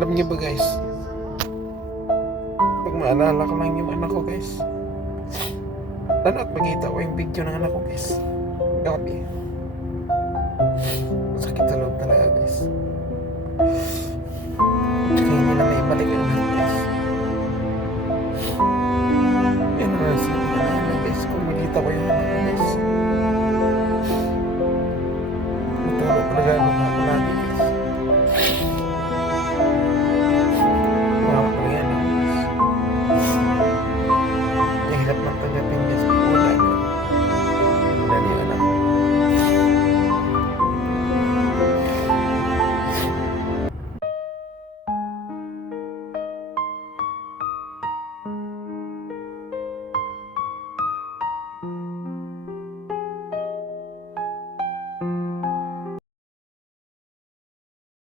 Alam niyo ba guys, pag maalala ko lang yung anak ko guys, lalo at makita ko yung video ng anak ko guys, grabe.